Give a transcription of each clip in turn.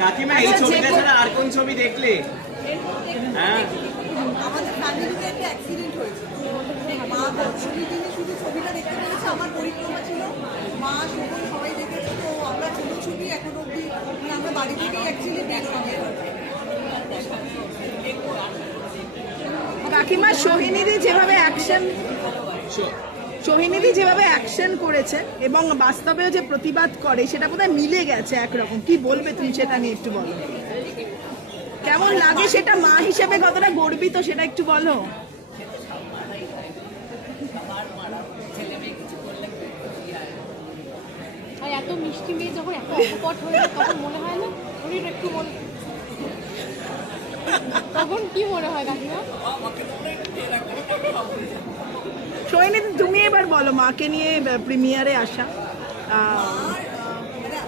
কাকিমা এই ছবিটা ছাড়া আর কোন ছবি দেখলে? হ্যাঁ। আমাদের ফ্যামিলিতে একটা অ্যাক্সিডেন্ট হয়েছে। মা দর্শনীর দিনে শুধু ছবিটা দেখতে পেরেছে আমার পরিক্রমা ছিল। মা সবাই দেখেছে তো আমরা ছবি এখন অবধি মানে আমরা বাড়ি অ্যাকচুয়ালি কাকিমা সোহিনীদি যেভাবে অ্যাকশন সোহিনীদি যেভাবে অ্যাকশন করেছে এবং বাস্তবেও যে প্রতিবাদ করে সেটা বোধহয় মিলে গেছে একরকম। কি বলবে তুমি সেটা নিয়ে একটু বলো। কেমন লাগে সেটা মা হিসেবে কতটা গর্বিত সেটা একটু বলো। আর এত মিষ্টি মেয়ে যখন এত অকপট হয়ে যায় তখন মনে হয় না একটু মন তখন কি মনে হয় কাকিমা? সোহিনীদি তুমি এবার বলো মাকে নিয়ে প্রিমিয়ারে আসা। মানে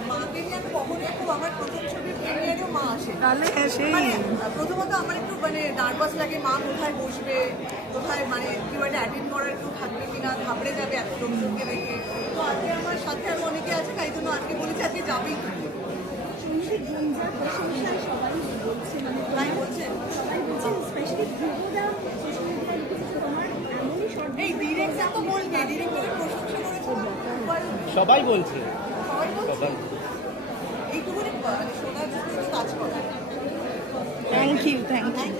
তাহলে সেই। মানে প্রথমত আমার একটু মানে নার্ভাস লাগে মা কোথায় বসবে কোথায় মানে কেউ একটা অ্যাটেন্ড করার একটু থাকবে কিনা ঘাবড়ে যাবে এত লোকজনকে দেখে তো আজকে আমার সাথে আরও অনেকে আছে তাই জন্য আজকে বলেছি আজকে যাবেই তুমি সংগীত গুঞ্জার প্রশংসায় সবাই বলছে মানে তাই বলছেন সবাই বলছে স্পেশালি ধ্রুবদা সোশ্যাল মিডিয়ায় লিখেছে তোমার এমনই শর্ট এই ডিরেক্টর তো বলবে ডিরেক্টরের প্রশংসা করেছে সবাই বলছে সবাই বলছে এইটুকুনি মানে শোনার জন্য তো কাজ বলছে থ্যাংক ইউ থ্যাংক ইউ